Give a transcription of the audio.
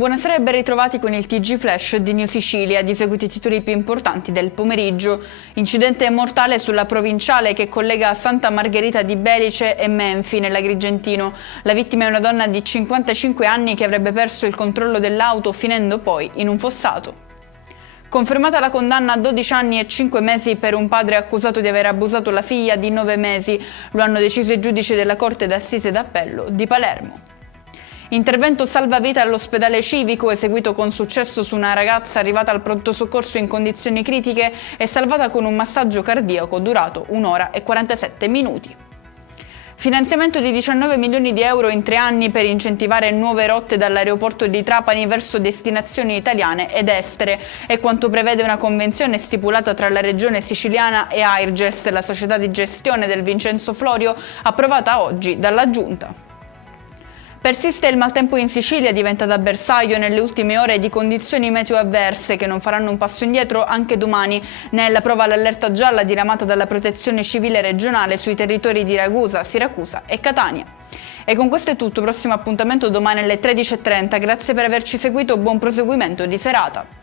Buonasera e ben ritrovati con il TG Flash di New Sicilia. Di seguito i titoli più importanti del pomeriggio. Incidente mortale sulla provinciale che collega Santa Margherita di Belice e Menfi nell'Agrigentino. La vittima è una donna di 55 anni che avrebbe perso il controllo dell'auto finendo poi in un fossato. Confermata la condanna a 12 anni e 5 mesi per un padre accusato di aver abusato la figlia di 9 mesi. Lo hanno deciso i giudici della Corte d'Assise d'Appello di Palermo. Intervento salvavita all'ospedale civico eseguito con successo su una ragazza arrivata al pronto soccorso in condizioni critiche e salvata con un massaggio cardiaco durato 1 ora e 47 minuti. Finanziamento di 19 milioni di euro in 3 anni per incentivare nuove rotte dall'aeroporto di Trapani verso destinazioni italiane ed estere. È quanto prevede una convenzione stipulata tra la regione siciliana e Airgest, la società di gestione del Vincenzo Florio, approvata oggi dalla Giunta. Persiste il maltempo in Sicilia, diventa da bersaglio nelle ultime ore di condizioni meteo avverse che non faranno un passo indietro anche domani. Ne è la prova l'allerta gialla diramata dalla Protezione Civile regionale sui territori di Ragusa, Siracusa e Catania. E con questo è tutto, prossimo appuntamento domani alle 13:30. Grazie per averci seguito, buon proseguimento di serata.